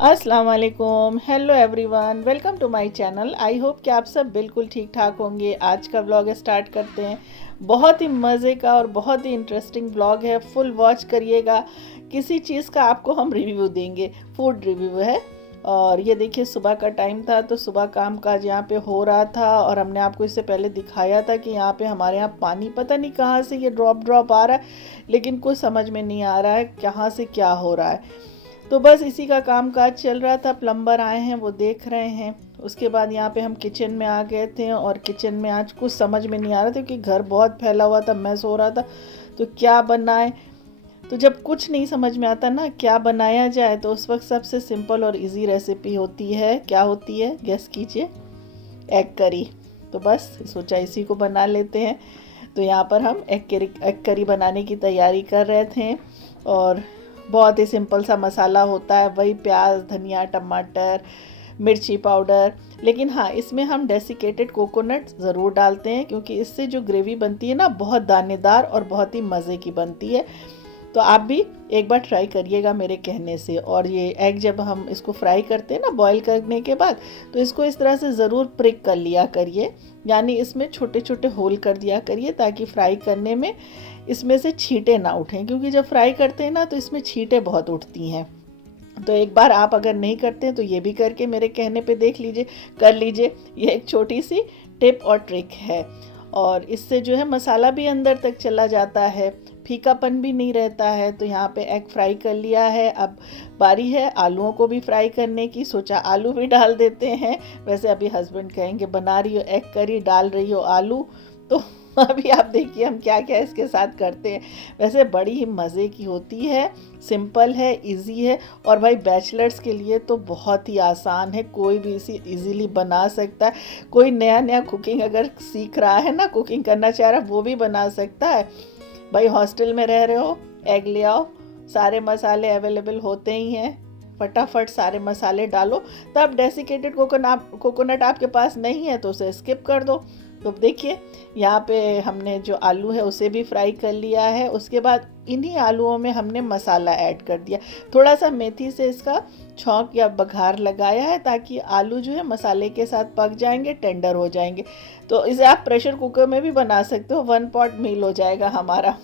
अस्सलाम वालेकुम, hello everyone, welcome to my channel. I hope कि आप सब बिल्कुल ठीक ठाक होंगे। आज का व्लॉग स्टार्ट करते हैं। बहुत ही मज़े का और बहुत ही इंटरेस्टिंग व्लॉग है, फुल वॉच करिएगा। किसी चीज़ का आपको हम रिव्यू देंगे, फूड रिव्यू है। और ये देखिए सुबह का टाइम था, तो सुबह काम काज यहाँ पे हो रहा था और हमने आपको इससे पहले दिखाया था कि यहाँ पे हमारे यहाँ पानी पता नहीं कहाँ से ये ड्रॉप ड्रॉप आ रहा है, लेकिन कुछ समझ में नहीं आ रहा है कहाँ से क्या हो रहा है। तो बस इसी का काम काज चल रहा था। प्लम्बर आए हैं, वो देख रहे हैं। उसके बाद यहाँ पे हम किचन में आ गए थे और किचन में आज कुछ समझ में नहीं आ रहा था क्योंकि घर बहुत फैला हुआ था, मैस हो रहा था। तो क्या बनाए, तो जब कुछ नहीं समझ में आता ना क्या बनाया जाए, तो उस वक्त सबसे सिंपल और इजी रेसिपी होती है, क्या होती है गेस कीजिए? Egg curry. तो बस सोचा इसी को बना लेते हैं। तो यहाँ पर हम एग करी बनाने की तैयारी कर रहे थे। और बहुत ही सिंपल सा मसाला होता है, वही प्याज, धनिया, टमाटर, मिर्ची पाउडर। लेकिन हाँ, इसमें हम डेसिकेटेड कोकोनट ज़रूर डालते हैं क्योंकि इससे जो ग्रेवी बनती है ना, बहुत दानेदार और बहुत ही मज़े की बनती है। तो आप भी एक बार ट्राई करिएगा मेरे कहने से। और ये एग जब हम इसको फ्राई करते हैं ना, बॉईल करने के बाद, तो इसको इस तरह से ज़रूर प्रिक कर लिया करिए, यानी इसमें छोटे छोटे होल कर दिया करिए ताकि फ्राई करने में इसमें से छींटे ना उठें, क्योंकि जब फ्राई करते हैं ना तो इसमें छींटे बहुत उठती हैं। तो एक बार आप अगर नहीं करते हैं तो ये भी करके मेरे कहने पे देख लीजिए, कर लीजिए। ये एक छोटी सी टिप और ट्रिक है। और इससे जो है मसाला भी अंदर तक चला जाता है, फीकापन भी नहीं रहता है। तो यहाँ पे एग फ्राई कर लिया है। अब बारी है आलूओं को भी फ्राई करने की। सोचा आलू भी डाल देते हैं। वैसे अभी हस्बैंड कहेंगे बना रही हो एग करी, डाल रही हो आलू। तो अभी आप देखिए हम क्या क्या इसके साथ करते हैं। वैसे बड़ी ही मज़े की होती है, सिंपल है, इजी है। और भाई बैचलर्स के लिए तो बहुत ही आसान है, कोई भी इसी इजीली बना सकता है। कोई नया नया कुकिंग अगर सीख रहा है ना, कुकिंग करना चाह रहा है, वो भी बना सकता है। भाई हॉस्टल में रह रहे हो, एग ले आओ, सारे मसाले अवेलेबल होते ही हैं, फटाफट सारे मसाले डालो। तब डेसिकेटेड कोकोनट आपके पास नहीं है तो उसे स्किप कर दो। तो देखिए यहाँ पे हमने जो आलू है उसे भी फ्राई कर लिया है। उसके बाद इन्हीं आलूओं में हमने मसाला ऐड कर दिया, थोड़ा सा मेथी से इसका छौंक या बघार लगाया है ताकि आलू जो है मसाले के साथ पक जाएंगे, टेंडर हो जाएंगे। तो इसे आप प्रेशर कुकर में भी बना सकते हो, 1 पॉट मील हो जाएगा हमारा।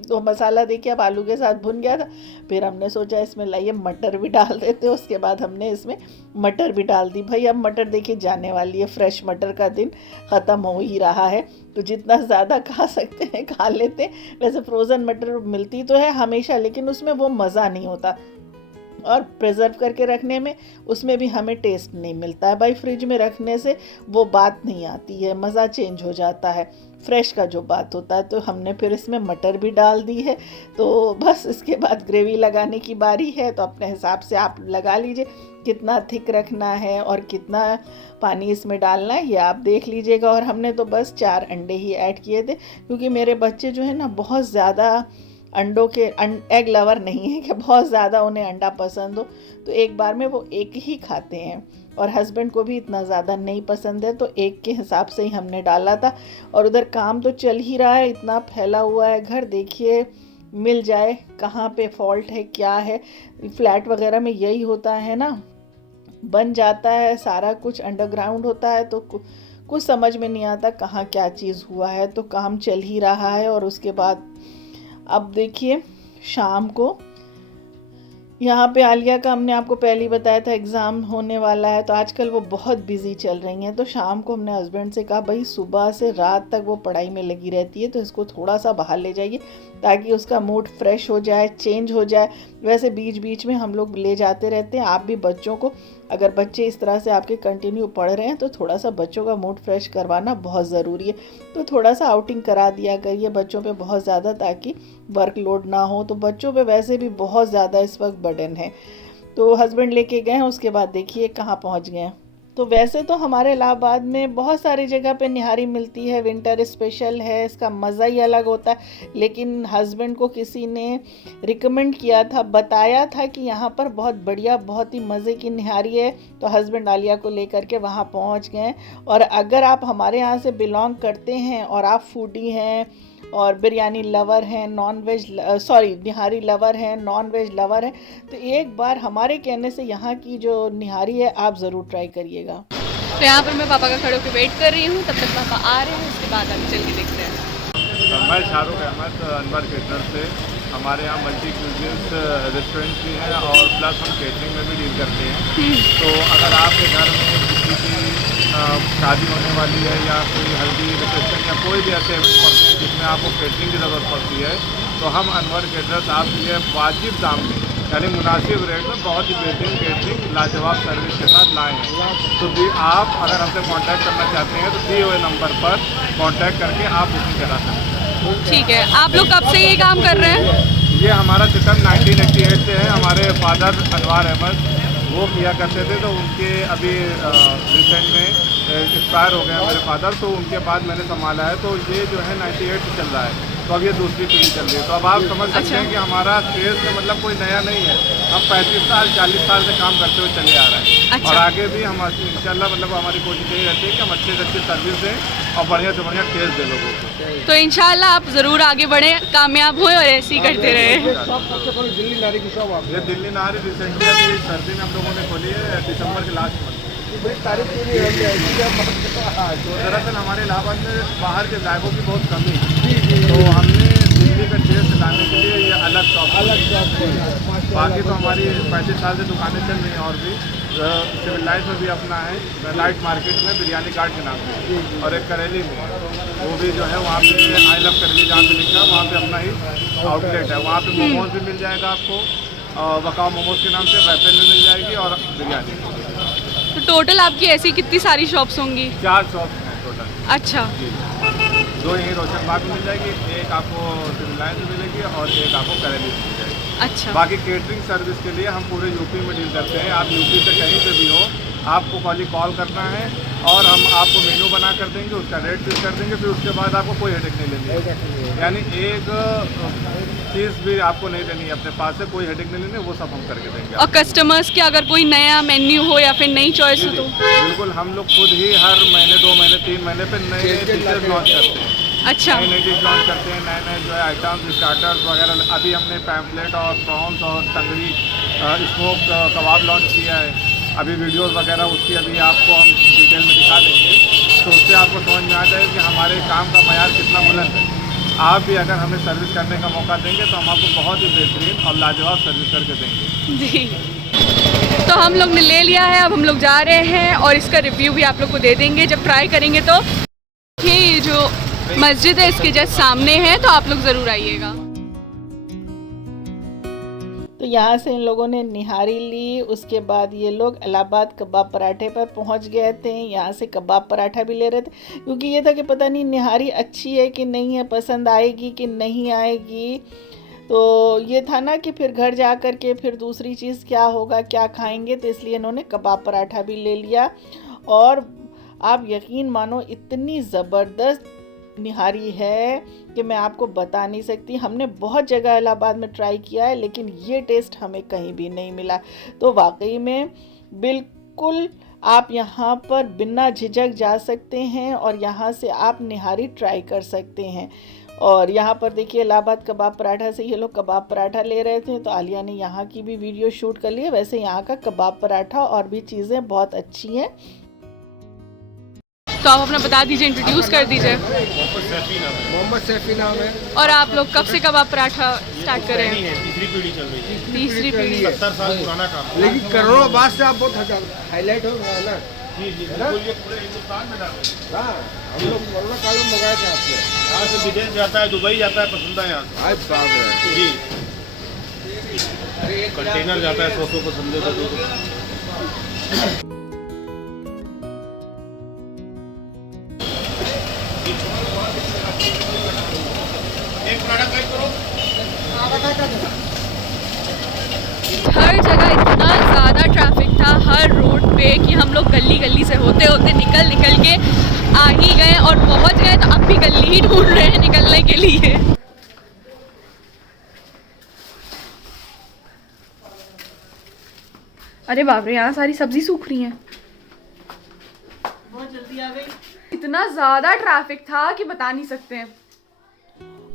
तो मसाला देखिए अब आलू के साथ भुन गया था। फिर हमने सोचा इसमें लाइए मटर भी डाल देते। उसके बाद हमने इसमें मटर भी डाल दी। भाई अब मटर देखिए जाने वाली है, फ्रेश मटर का दिन ख़त्म हो ही रहा है। तो जितना ज़्यादा खा सकते हैं खा लेते हैं। वैसे फ्रोज़न मटर मिलती तो है हमेशा, लेकिन उसमें वो मज़ा नहीं होता, और प्रिजर्व करके रखने में उसमें भी हमें टेस्ट नहीं मिलता है। भाई फ्रिज में रखने से वो बात नहीं आती है, मज़ा चेंज हो जाता है, फ्रेश का जो बात होता है। तो हमने फिर इसमें मटर भी डाल दी है। तो बस इसके बाद ग्रेवी लगाने की बारी है। तो अपने हिसाब से आप लगा लीजिए कितना थिक रखना है और कितना पानी इसमें डालना है, ये आप देख लीजिएगा। और हमने तो बस 4 अंडे ही ऐड किए थे क्योंकि मेरे बच्चे जो है ना बहुत ज़्यादा अंडों के एग लवर नहीं है कि बहुत ज़्यादा उन्हें अंडा पसंद हो। तो एक बार में वो एक ही खाते हैं, और हस्बैंड को भी इतना ज़्यादा नहीं पसंद है, तो एक के हिसाब से ही हमने डाला था। और उधर काम तो चल ही रहा है, इतना फैला हुआ है घर, देखिए मिल जाए कहाँ पे फॉल्ट है क्या है। फ्लैट वगैरह में यही होता है ना, बन जाता है सारा कुछ, अंडरग्राउंड होता है, तो कुछ समझ में नहीं आता कहाँ क्या चीज़ हुआ है। तो काम चल ही रहा है। और उसके बाद अब देखिए शाम को यहाँ पे आलिया का हमने आपको पहले ही बताया था एग्ज़ाम होने वाला है, तो आजकल वो बहुत बिज़ी चल रही हैं। तो शाम को हमने हस्बैंड से कहा भाई सुबह से रात तक वो पढ़ाई में लगी रहती है, तो इसको थोड़ा सा बाहर ले जाइए ताकि उसका मूड फ्रेश हो जाए, चेंज हो जाए। वैसे बीच बीच में हम लोग ले जाते रहते हैं। आप भी बच्चों को, अगर बच्चे इस तरह से आपके कंटिन्यू पढ़ रहे हैं तो थोड़ा सा बच्चों का मूड फ्रेश करवाना बहुत ज़रूरी है। तो थोड़ा सा आउटिंग करा दिया करिए बच्चों पे बहुत ज़्यादा, ताकि वर्कलोड ना हो। तो बच्चों पे वैसे भी बहुत ज़्यादा इस वक्त बर्डन है। तो हस्बैंड लेके गए हैं, उसके बाद देखिए कहाँ पहुँच गए हैं। तो वैसे तो हमारे इलाहाबाद में बहुत सारी जगह पे निहारी मिलती है, विंटर स्पेशल है, इसका मज़ा ही अलग होता है। लेकिन हस्बैंड को किसी ने रिकमेंड किया था, बताया था कि यहाँ पर बहुत बढ़िया, बहुत ही मज़े की निहारी है। तो हस्बैंड आलिया को लेकर के वहाँ पहुँच गए। और अगर आप हमारे यहाँ से बिलोंग करते हैं और आप फूडी हैं और बिरयानी लवर हैं, नॉन वेज निहारी लवर हैं, नॉन वेज लवर हैं, तो एक बार हमारे कहने से यहाँ की जो निहारी है आप ज़रूर ट्राई करिएगा। तो यहाँ पर मैं पापा का खड़े होकर वेट कर रही हूँ, तब तक पापा आ रहे हैं, उसके बाद हम चल के देखते हैं। मैं शाहरुख अहमद अनवर केटरर से। हमारे यहाँ मल्टी क्यूजिन्स रेस्टोरेंट भी हैं और प्लस हम केटरिंग में भी डील करते हैं। तो अगर आपके घर में किसी की शादी होने वाली है या कोई हल्दी रिसेप्शन या कोई भी ऐसे इवेंट पड़ते हैं जिसमें आपको केटरिंग की ज़रूरत पड़ती है, तो हम अनवर केटरर्स आपके लिए वाजिब दाम में यानी मुनासिब रेट में बहुत ही बेहतरीन केटरिंग लाजवाब सर्विस के साथ लाए हैं। तो भी आप अगर हमसे कांटेक्ट करना चाहते हैं तो दिए हुए नंबर पर कांटेक्ट करके आप बुकिंग करा सकते हैं। ठीक है, आप लोग कब से ये काम कर रहे हैं? ये हमारा सिस्टम 1988 से है। हमारे फादर अनवर अहमद वो किया करते थे, तो उनके अभी रिसेंट में एक्सपायर हो गया मेरे फादर, तो उनके बाद मैंने संभाला है। तो ये जो है 98 से चल रहा है, तो अब ये दूसरी पीढ़ी चल रही है। तो अब आप समझ सकते हैं कि हमारा स्पेस में मतलब कोई नया नहीं है। हम 35 साल 40 साल से काम करते हुए चले आ रहे हैं। और आगे भी हम इंशाल्लाह मतलब हमारी कोशिश यही रहती है कि हम अच्छे से अच्छी सर्विस दें और बढ़िया से बढ़िया टेस्ट दें लोगों को। तो इंशाल्लाह आप ज़रूर आगे बढ़ें, कामयाब हों और ऐसे ही करते रहे। दिल्ली नारी की शॉप ये दिल्ली नारी रिसेंटली अभी सर्दी में हम लोगों ने खोली है, दिसंबर के लास्ट में। तो दरअसल हमारे इलाहाबाद में बाहर के जायकों की बहुत कमी है, तो हमने दिल्ली का टेस्ट लाने के लिए ये अलग शॉप। बाकी तो हमारी 35 साल से दुकानें चल रही हैं और भी सिविल लाइन्स में भी अपना है, लाइट मार्केट में बिरयानी कार्ड के नाम से, और एक करेली में वो भी जो है वहाँ पे आई लव करेली जहाँ पे लिखा है वहाँ पे अपना ही आउटलेट है। वहाँ पे मोमोज भी मिल जाएगा आपको, वकाओ मोमोज के नाम से रैपल भी मिल जाएगी और बिरयानी। तो टोटल आपकी ऐसी कितनी सारी शॉप्स होंगी? 4 शॉप्स हैं टोटल। अच्छा, 2 यहीं रोशन बाग में मिल जाएगी, एक आपको सिविल लाइन में मिलेगी और एक आपको करेली में मिल जाएगी। अच्छा। बाकी केटरिंग सर्विस के लिए हम पूरे यूपी में डील करते हैं। आप यूपी से कहीं से भी हो, आपको खाली कॉल करना है और हम आपको मेनू बना कर देंगे, उसका रेट फिक्स कर देंगे, फिर उसके बाद आपको कोई हेडेक नहीं लेनी है। यानी एक चीज़ भी आपको नहीं लेनी है अपने पास से, कोई हेडेक नहीं लेनी, वो सब हम करके देंगे। और कस्टमर्स के अगर कोई नया मेन्यू हो या फिर नई चॉइस हो तो? बिल्कुल, हम लोग खुद ही हर महीने 2 महीने 3 महीने पे नए डिशेज लॉन्च करते हैं। अच्छा, नई डिश लॉन्च करते हैं, नए नए जो है आइटम्स स्टार्टर्स वगैरह। अभी हमने पैम्पलेट और प्रॉन्स और तंगड़ी स्मोक कबाब लॉन्च किया है। अभी वीडियोस वगैरह उसकी अभी आपको हम डिटेल में दिखा देंगे, तो उससे आपको समझ में आ जाएगा कि हमारे काम का मयार कितना बुलंद है। आप भी अगर हमें सर्विस करने का मौका देंगे तो हम आपको बहुत ही बेहतरीन और लाजवाब सर्विस करके देंगे जी। तो हम लोग ने ले लिया है, अब हम लोग जा रहे हैं और इसका रिव्यू भी आप लोग को दे देंगे जब ट्राई करेंगे। तो ये जो मस्जिद है इसके जस्ट सामने है, तो आप लोग ज़रूर आइएगा। तो यहाँ से इन लोगों ने निहारी ली, उसके बाद ये लोग इलाहाबाद कबाब पराठे पर पहुँच गए थे। यहाँ से कबाब पराठा भी ले रहे थे, क्योंकि ये था कि पता नहीं निहारी अच्छी है कि नहीं है, पसंद आएगी कि नहीं आएगी। तो ये था ना कि फिर घर जा कर के फिर दूसरी चीज़ क्या होगा, क्या खाएंगे, तो इसलिए इन्होंने कबाब पराठा भी ले लिया। और आप यकीन मानो इतनी ज़बरदस्त निहारी है कि मैं आपको बता नहीं सकती। हमने बहुत जगह इलाहाबाद में ट्राई किया है, लेकिन ये टेस्ट हमें कहीं भी नहीं मिला। तो वाकई में बिल्कुल आप यहाँ पर बिना झिझक जा सकते हैं और यहाँ से आप निहारी ट्राई कर सकते हैं। और यहाँ पर देखिए इलाहाबाद कबाब पराठा से ये लोग कबाब पराठा ले रहे थे, तो आलिया ने यहाँ की भी वीडियो शूट कर ली है। वैसे यहाँ का कबाब पराठा और भी चीज़ें बहुत अच्छी हैं। तो आप अपना बता दीजिए, इंट्रोड्यूस कर दीजिए। मोहम्मद सैफी नाम है। और आप लोग कब से कबाब पराठा स्टार्ट कर रहे हैं? तीसरी पीढ़ी चल रही है। तीसरी पीढ़ी। 70 साल पुराना काम, लेकिन करोड़ों बाद से आप बहुत हाईलाइट हो गया ना। जी जी, बिल्कुल, ये पूरे हिंदुस्तान में डाल रहे हैं। हाँ, हम लोग कोरोना काल में मंगाए थे आपसे। यहाँ से विदेश जाता है, दुबई जाता है, पसंद है यहाँ से जी। कंटेनर जाता है 100 पसंद है। हर जगह इतना ज़्यादा ट्रैफिक था हर रोड पे कि हम लोग गली गली से होते होते निकल के आ ही गए और पहुंच गए। तो अब भी गली ही ढूंढ रहे हैं निकलने के लिए। अरे बाप रे, यहाँ सारी सब्जी सूख रही है। बहुत जल्दी आ गई। इतना ज़्यादा ट्रैफिक था कि बता नहीं सकते हैं।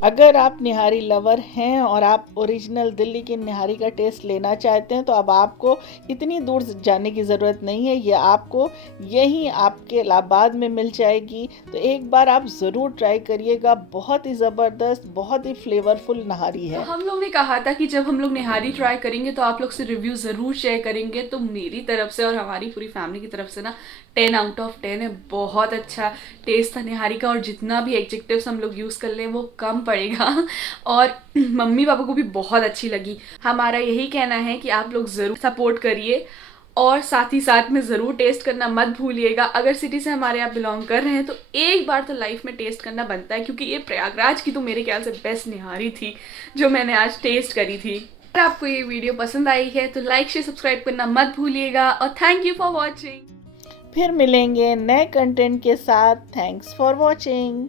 अगर आप निहारी लवर हैं और आप ओरिजिनल दिल्ली की निहारी का टेस्ट लेना चाहते हैं तो अब आपको इतनी दूर जाने की ज़रूरत नहीं है, ये आपको यहीं आपके इलाहाबाद में मिल जाएगी। तो एक बार आप ज़रूर ट्राई करिएगा, बहुत ही ज़बरदस्त, बहुत ही फ्लेवरफुल निहारी है। हम लोग ने कहा था कि जब हम लोग निहारी ट्राई करेंगे तो आप लोग से रिव्यू ज़रूर शेयर करेंगे, तो मेरी तरफ से और हमारी पूरी फैमिली की तरफ से ना 10 आउट ऑफ 10 है। बहुत अच्छा टेस्ट था निहारी का, और जितना भी एडजेक्टिव्स हम लोग यूज़ कर लें वो कम पड़ेगा। और मम्मी पापा को भी बहुत अच्छी लगी। हमारा यही कहना है कि आप लोग ज़रूर सपोर्ट करिए और साथ ही साथ में ज़रूर टेस्ट करना मत भूलिएगा। अगर सिटी से हमारे यहाँ बिलोंग कर रहे हैं तो एक बार तो लाइफ में टेस्ट करना बनता है, क्योंकि ये प्रयागराज की तो मेरे ख्याल से बेस्ट निहारी थी जो मैंने आज टेस्ट करी थी। अगर आपको ये वीडियो पसंद आई है तो लाइक शेयर सब्सक्राइब करना मत भूलिएगा, और थैंक यू फॉर वॉचिंग। फिर मिलेंगे नए कंटेंट के साथ। Thanks for watching.